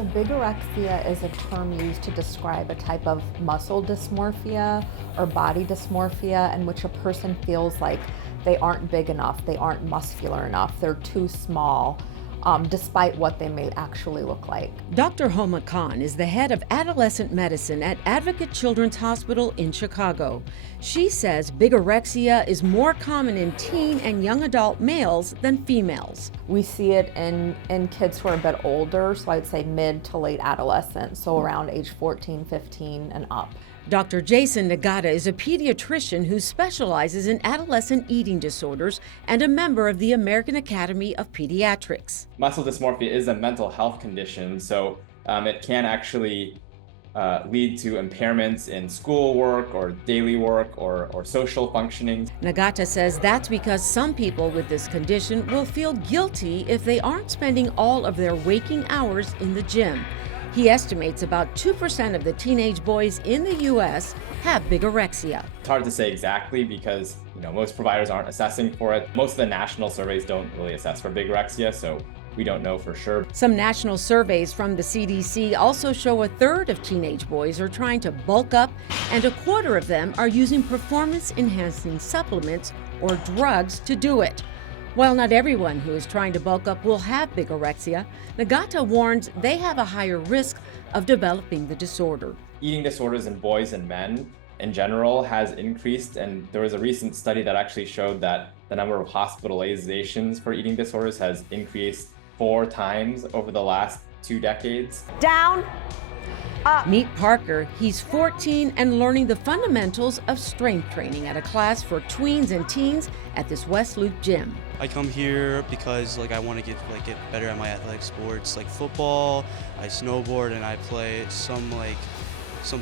So bigorexia is a term used to describe a type of muscle dysmorphia or body dysmorphia in which a person feels like they aren't big enough, they aren't muscular enough, they're too small, despite what they may actually look like. Dr. Homa Khan is the head of adolescent medicine at Advocate Children's Hospital in Chicago. She says bigorexia is more common in teen and young adult males than females. We see it in kids who are a bit older, so I'd say mid to late adolescent, so around age 14, 15 and up. Dr. Jason Nagata is a pediatrician who specializes in adolescent eating disorders and a member of the American Academy of Pediatrics. Muscle dysmorphia is a mental health condition, so it can actually lead to impairments in schoolwork or daily work or social functioning. Nagata says that's because some people with this condition will feel guilty if they aren't spending all of their waking hours in the gym. He estimates about 2% of the teenage boys in the U.S. have bigorexia. It's hard to say exactly because most providers aren't assessing for it. Most of the national surveys don't really assess for bigorexia, so we don't know for sure. Some national surveys from the CDC also show a third of teenage boys are trying to bulk up, and a quarter of them are using performance-enhancing supplements or drugs to do it. While not everyone who is trying to bulk up will have bigorexia, Nagata warns they have a higher risk of developing the disorder. Eating disorders in boys and men in general has increased, and there was a recent study that actually showed that the number of hospitalizations for eating disorders has increased 4 times over the last 2 decades. Down, up. Meet Parker. He's 14 and learning the fundamentals of strength training at a class for tweens and teens at this West Loop gym. I come here because I want to get better at my athletic sports, like football, I snowboard, and I play some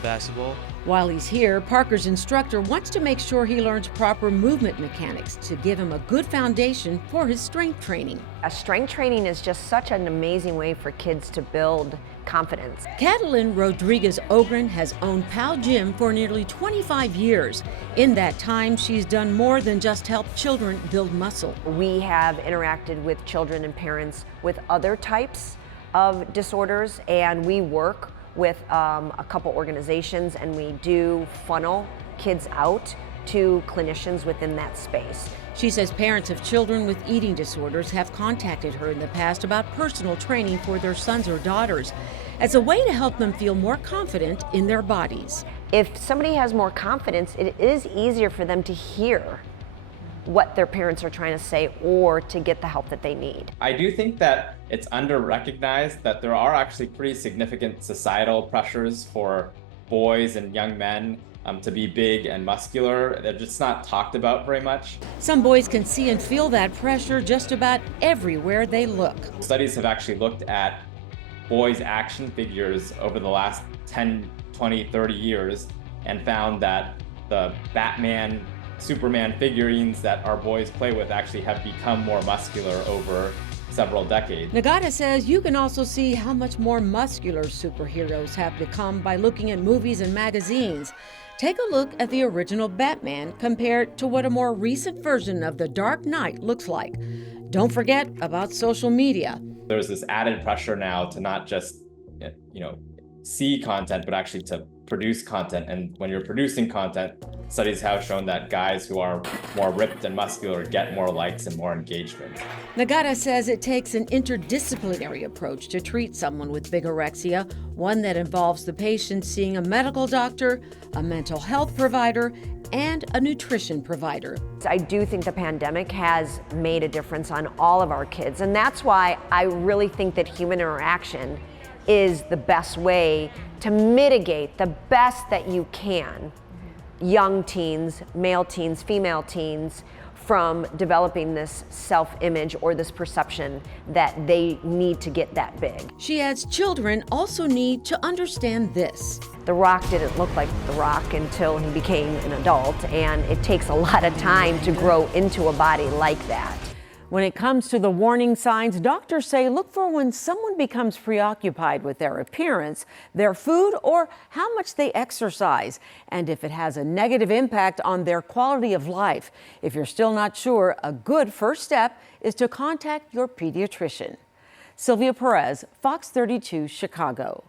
basketball. While he's here, Parker's instructor wants to make sure he learns proper movement mechanics to give him a good foundation for his strength training. Strength training is just such an amazing way for kids to build confidence. Catalin Rodriguez-Ogren has owned PAL Gym for nearly 25 years. In that time, she's done more than just help children build muscle. We have interacted with children and parents with other types of disorders, and we work with a couple organizations, and we do funnel kids out to clinicians within that space. She says parents of children with eating disorders have contacted her in the past about personal training for their sons or daughters as a way to help them feel more confident in their bodies. If somebody has more confidence, it is easier for them to hear what their parents are trying to say or to get the help that they need. I do think that it's under-recognized that there are actually pretty significant societal pressures for boys and young men to be big and muscular. They're just not talked about very much. Some boys can see and feel that pressure just about everywhere they look. Studies have actually looked at boys' action figures over the last 10, 20, 30 years and found that the Batman, Superman figurines that our boys play with actually have become more muscular over several decades. Nagata says you can also see how much more muscular superheroes have become by looking at movies and magazines. Take a look at the original Batman compared to what a more recent version of The Dark Knight looks like. Don't forget about social media. There's this added pressure now to not just, see content, but actually to produce content. And when you're producing content, studies have shown that guys who are more ripped and muscular get more likes and more engagement. Nagata says it takes an interdisciplinary approach to treat someone with bigorexia, one that involves the patient seeing a medical doctor, a mental health provider, and a nutrition provider. I do think the pandemic has made a difference on all of our kids, and that's why I really think that human interaction is the best way to mitigate the best that you can young teens, male teens, female teens, from developing this self-image or this perception that they need to get that big. She adds children also need to understand this. The Rock didn't look like The Rock until he became an adult, and it takes a lot of time to grow into a body like that. When it comes to the warning signs, doctors say look for when someone becomes preoccupied with their appearance, their food, or how much they exercise, and if it has a negative impact on their quality of life. If you're still not sure, a good first step is to contact your pediatrician. Sylvia Perez, Fox 32, Chicago.